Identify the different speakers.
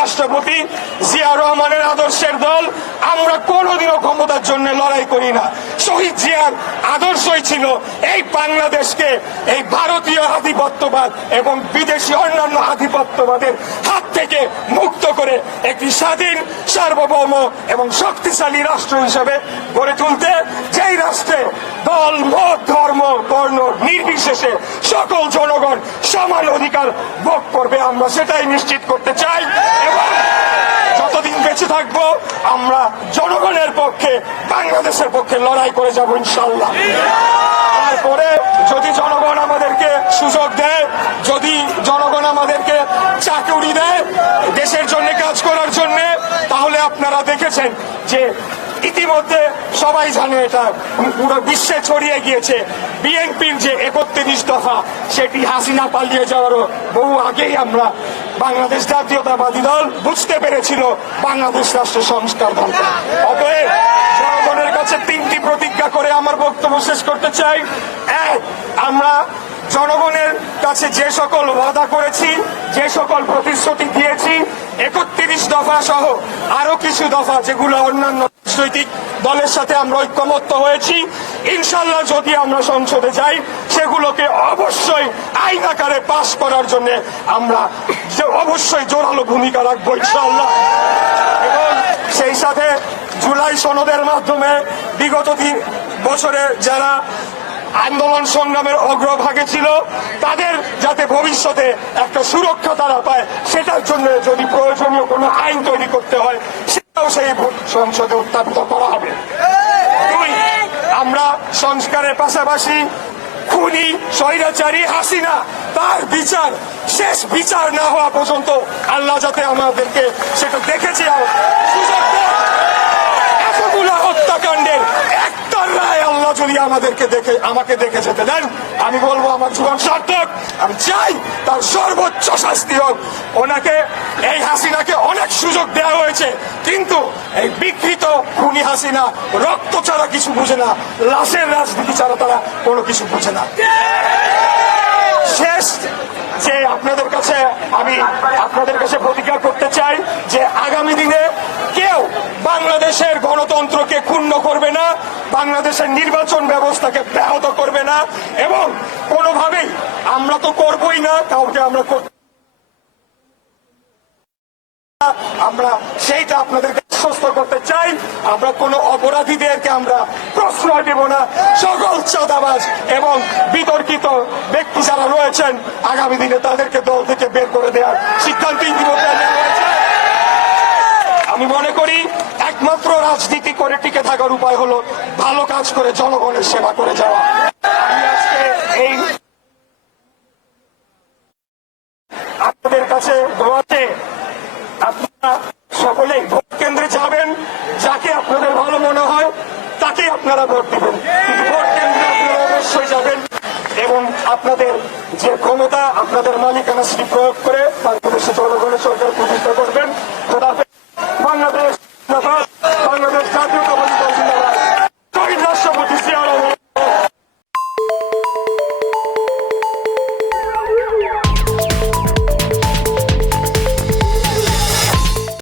Speaker 1: রাষ্ট্রপতি জিয়া রহমানের আদর্শের দল, আমরা কোনোদিনও ক্ষমতার জন্য লড়াই করি না। শহীদ জিয়ার আদর্শই ছিল এই বাংলাদেশকে, এই ভারতীয় আধিপত্যবাদ এবং বিদেশি অন্যান্য আধিপত্যবাদের হাত থেকে মুক্ত করে একটি স্বাধীন, সার্বভৌম এবং শক্তিশালী রাষ্ট্র হিসেবে গড়ে তুলতে যেই রাষ্ট্রে দল, মত, ধর্ম, বর্ণ নির্বিশেষে সকল জনগণ সমান অধিকার ভোগ করবে, আমরা সেটাই নিশ্চিত করতে চাই। থাকব, আমরা জনগণের পক্ষে, বাংলাদেশের পক্ষে লড়াই করে যাব ইনশাল্লাহ তারপরে যদি জনগণ আমাদেরকে সুযোগ দেয়, যদি জনগণ আমাদেরকে চাকরি দেয় দেশের জন্য, কাজ করার জন্য, তাহলে আপনারা দেখেছেন যে ইতিমধ্যে সবাই জানে এটা, পুরো বিশ্বে ছড়িয়ে গিয়েছে। বিএনপির যে একত্রিশ দফা, সেটি হাসিনা পালিয়ে যাওয়ারও বহু আগেই আমরা বাংলাদেশ জাতীয়তাবাদী দল বুঝতে পেরেছিল বাংলাদেশ রাষ্ট্র সংস্কার অতএব জনগণের কাছে তিনটি প্রতিজ্ঞা করে আমার বক্তব্য শেষ করতে চাই। এক, আমরা জনগণের কাছে যে সকল ওয়াদা করেছি, যে সকল প্রতিশ্রুতি দিয়েছি, একত্রিশ দফা সহ আরও কিছু দফা, যেগুলো অন্যান্য রাজনৈতিক দলের সাথে আমরা ঐক্যমত্য হয়েছি। ইনশাল্লাহ যদি আমরা সংসদে যাই, সেগুলোকে অবশ্যই আইন আকারে পাশ করার জন্য আমরা অবশ্যই জোরালো ভূমিকা রাখব ইনশাল্লাহ এবং সেই সাথে জুলাই সনদের মাধ্যমে বিগত তিন বছরে যারা আন্দোলন সংগ্রামের অগ্রভাগে ছিল, তাদের যাতে ভবিষ্যতে একটা সুরক্ষা তারা পায়, সেটার জন্য যদি প্রয়োজনীয় কোনো আইন তৈরি করতে হয় সেই সংসদে উত্থাপিত করা হবে। আমরা সংস্কারের পাশাপাশি খুনি, স্বৈরাচারী হাসিনা, তার বিচার, শেষ বিচার না হওয়া পর্যন্ত আল্লাহ যাতে আমাদেরকে সেটা দেখেছে দেয়। এতগুলো হত্যাকাণ্ডের একটা আল্লাহ যদি আমাদেরকে দেখে, আমাকে দেখে যেতে দেন, আমি বলব আমার জীবন সার্থক, আমি চাই তার সর্বোচ্চ শাস্তি হোক। ওনাকে, এই হাসিনাকে অনেক সুযোগ দেওয়া হয়েছে, কিন্তু এই বিকৃত, খুনি হাসিনা, রক্ত ছাড়া কিছু বুঝে না, লাশের রাজনীতি ছাড়া তারা কোনো কিছু বুঝে না। শেষ যে আপনাদের কাছে আমি, আপনাদের কাছে প্রতিজ্ঞা করতে চাই যে আগামী দিনে বাংলাদেশের গণতন্ত্রকে ক্ষুণ্ণ করবে না, বাংলাদেশের নির্বাচন ব্যবস্থাকে ব্যাহত করবে না, এবং কোনোভাবেই আমরা তো করবই না, কাউকে আমরা আমরা সেইটা আপনাদেরকে আশ্বস্ত করতে চাই। আমরা কোন অপরাধীদেরকে আমরা প্রশ্রয় দেব না। সকল চাঁদাবাজ এবং বিতর্কিত ব্যক্তি যারা রয়েছেন, আগামী দিনে তাদেরকে দল থেকে বের করে দেওয়ার সিদ্ধান্ত ইতিমধ্যে নেওয়া হয়েছে আমি মনে করি একমাত্র রাজনীতি করে টিকে থাকার উপায় হলো ভালো কাজ করে জনগণের সেবা করে যাওয়া এই আপনাদের কাছে দোয়াতে আপনারা সকলেই ভোট কেন্দ্রে যাবেন, যাকে আপনাদের ভালো মনে হয় তাকে আপনারা ভোট দিবেন ভোট কেন্দ্রে আপনারা অবশ্যই যাবেন এবং আপনাদের যে ক্ষমতা, আপনাদের মালিকানা সেটি প্রয়োগ করে বাংলাদেশের জনগণের সরকার প্রতিষ্ঠা করবেন খোদাফেজ। বাংলাদেশ। বাংলাদেশ জাতীয়।